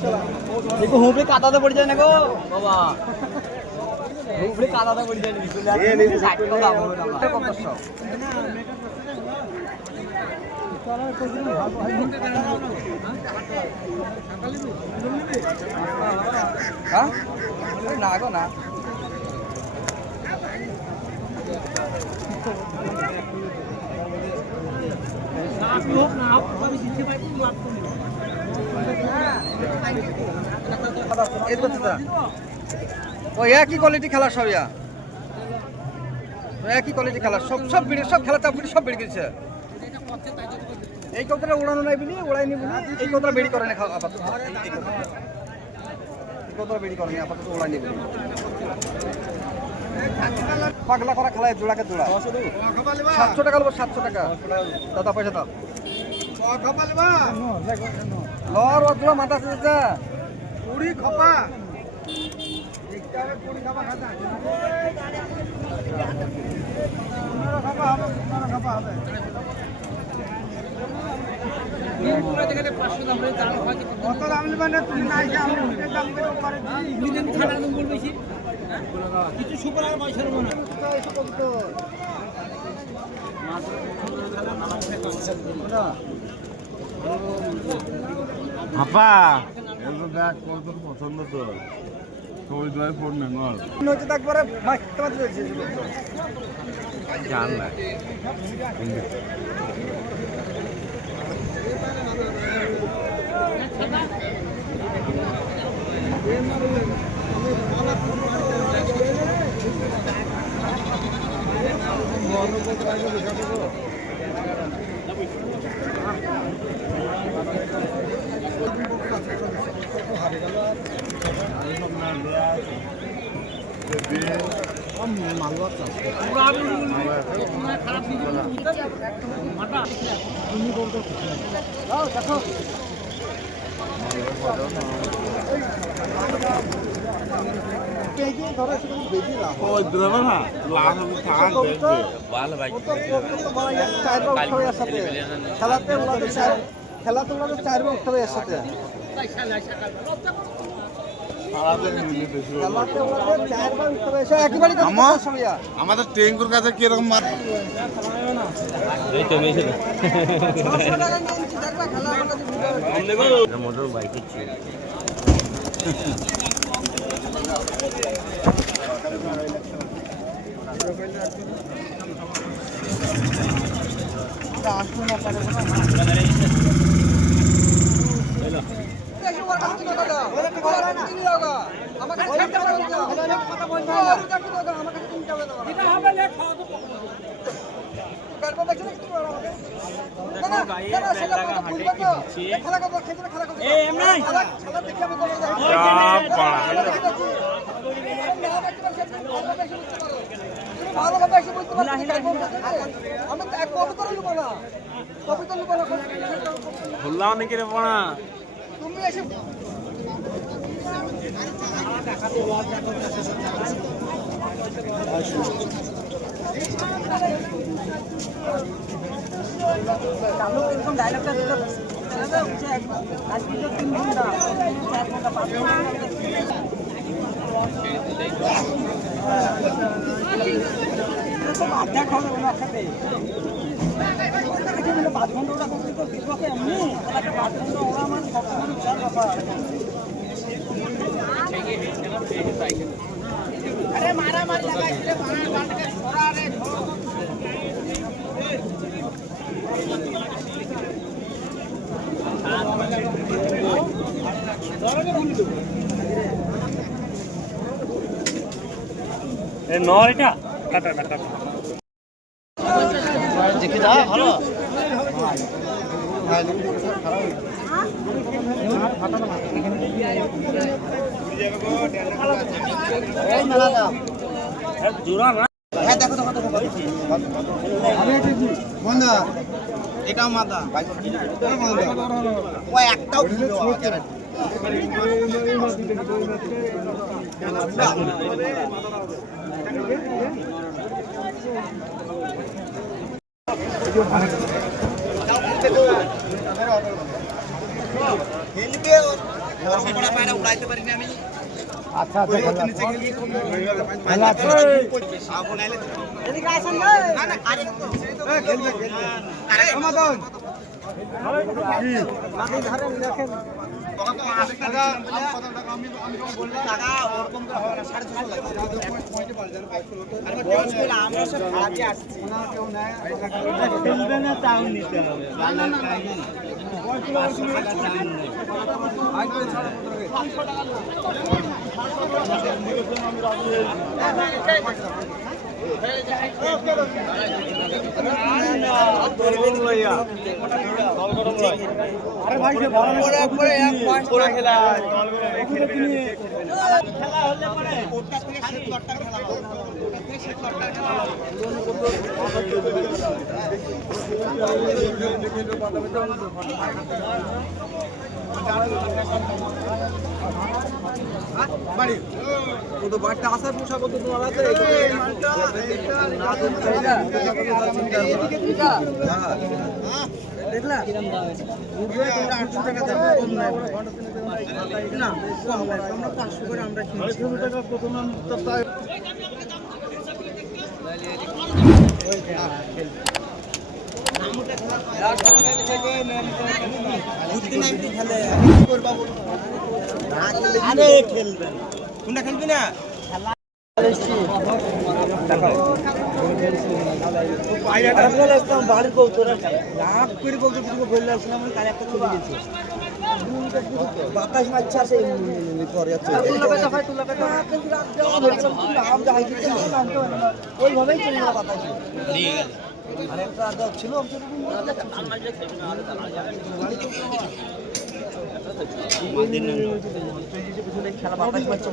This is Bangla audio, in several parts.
देखो हुपड़ी कादाते पड़ जाए ना गो बाबा हुपड़ी कादाते पड़ जाए नहीं 60 টাকা দাম হবে দাম কত সব হ্যাঁ না গো না একই কোয়ালিটি খেলা সব একই কোয়ালিটি খেলা সব সব বিড়ি সব খেলা চাপ সব বেড়ে গেছে এই কথাটা উড়ানো নাই বলি উড়াইনি বলি এই কথাটা বেড়ি করে না আপাতত এই কথাটা বেড়ি করে না আপাতত উড়াইনি বলি পাগলা করা খেলায় জোড়াকে জোড়া 700 টাকা নেবো 700 টাকা দাদা পয়সা দাও লর জোড়া মাথা আছে কুড়ি খপা কিছু শুকনার পয়সা নেবো না আপা এগুলো দেখ কত পছন্দ তো ওই দয় ফোন নেন নইতে একবারে মাছতে মাছতে জান না খেলাতে চার বার উঠতে হবে এর সাথে আমাদের ট্রেঙ্কুর কাছে কিরকম মার মোটর বাইক ভুললাম নাকি রে পড়া তুমি এসে চালু এরকম ডায়লগটা দিল আজকে তো 3 ঘন্টা 4 ঘন্টা 5 ঘন্টা আধা খাওয়া যাবে না একসাথে 5 ঘন্টা ওরা কমপ্লিট করে দিব এমনি 5 ঘন্টা ওরা আমার সবসময় চার ব্যাপার अरे मारा मारी लगा इसलिए बांट बांट के छोड़ा रे এ নর এটা কাটা কাটা দেখি দা ভালো এটাও মাদা একটাও খেলবে আচ্ছা খেলবে না তাও নিতে হবে কোনটা খেলবি না বাড়ির কৌতর রাগ করে কৌতর বললে আসলাম তার একটা চলে গেছে বাতাস মারছে আসে ঘরে ওইভাবেই চলে গেল বাতাস আরেকটা ছিল খেলা বাতাস মারছে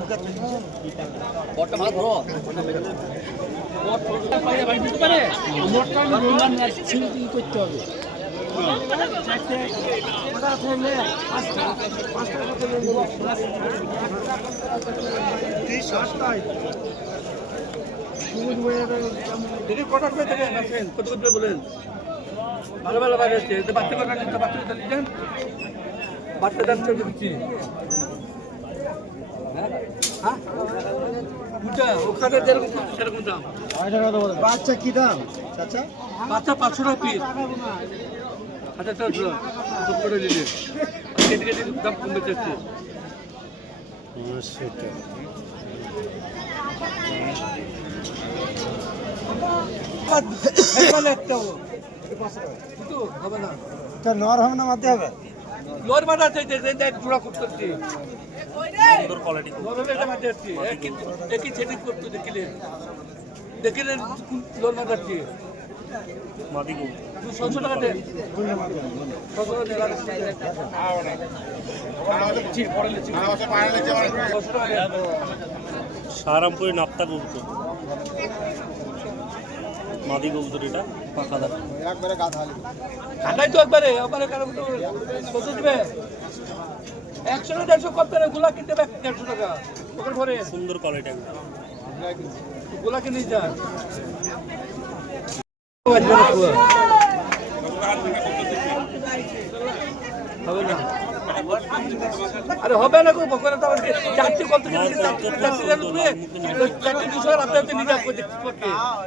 করতে হবে বলেন ভালো ভালো বাইরে হচ্ছে বাচ্চা বাচ্চা যাচ্ছে দিচ্ছি ওখানে সেরকম দাম বাচ্চা কি দাম আচ্ছা বাচ্চা 500 টাকা পিস আচ্ছা চল করে দিলে কেটে দাম কমে যাচ্ছে নর হবে না মারতে হবে লোর মাথা চাইতে জোড়া করতে সুন্দর কোয়ালিটি একই সেটিং করতে দেখিলেন লোন মাথাচ্ছি মাদি গো 600 টাকা দেন 600 টাকা সারামপুরে নাপ্তা কবুতর মাদি কবুতর এটা পাকা দাঁত ঠান্ডাই তো একবারে কারণ কত দেবে 100 না 150 করতে না গোলা কিনতে 150 টাকা ওখানে ঘরে সুন্দর কোয়ালিটি গোলা কিনে যান হবে না আরে হবে না কোনো বকরে তো চারটি কত চারটি 200 রাতে নিয়ে করতে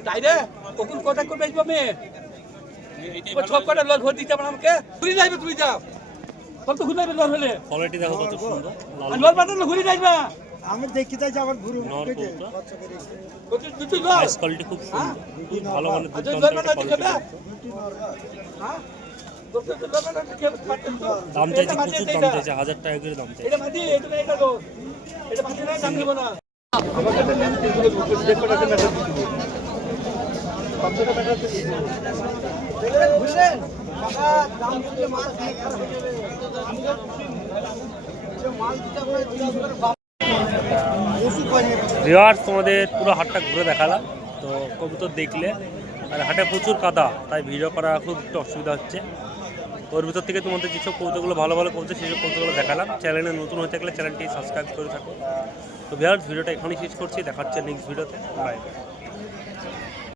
তাই রে কখন কথা করবে আমি সব কটা লজ ভর দিতে আমাকে ঘুরে যাইবে তুমি যাও কত ঘুরে যাইবে লজ হলে কোয়ালিটি দেখো কত সুন্দর লজ বাদলে ঘুরে যাইবা আমি দেখি তাই আবার ঘুরে নর কবুতর কত দুটো লজ আইস কোয়ালিটি খুব সুন্দর খুব ভালো মানে আচ্ছা দুর্দান্ত লজ একটা বাদলে কোয়ালিটি খাবে হ্যাঁ দাম চাইছে প্রচুর দাম চাইছে 1000 টাকা করে দাম চাইছে এটা মাটি এটা লো এটা মাটি না দাম দেব না আমার কাছে নেন 300 টাকা মেটার দিতে 500 টাকা মেটার দিতে বুঝলেন বাবা দাম দিলে মাল খাই খারাপ হয়ে যাবে মাল দিতে করে 200 টাকা ওষুধ বানিয়ে ভিউয়ার্স তোমাদের পুরো হাটটা ঘুরে দেখালাম তো কবুতর দেখলে আর হাটে প্রচুর কাদা তাই ভিডিও করা খুব একটু অসুবিধা হচ্ছে ওর ভিতর থেকে তোমাদের যেসব কবুতরগুলো ভালো ভালো কবুতর সেসব কবুতরগুলো দেখালাম চ্যানেলে নতুন হয়ে থাকলে চ্যানেলটি সাবস্ক্রাইব করে থাকো তো ভিউয়ার্স ভিডিওটা এখানেই শেষ করছি দেখা হচ্ছে নেক্সট ভিডিওতে বাই।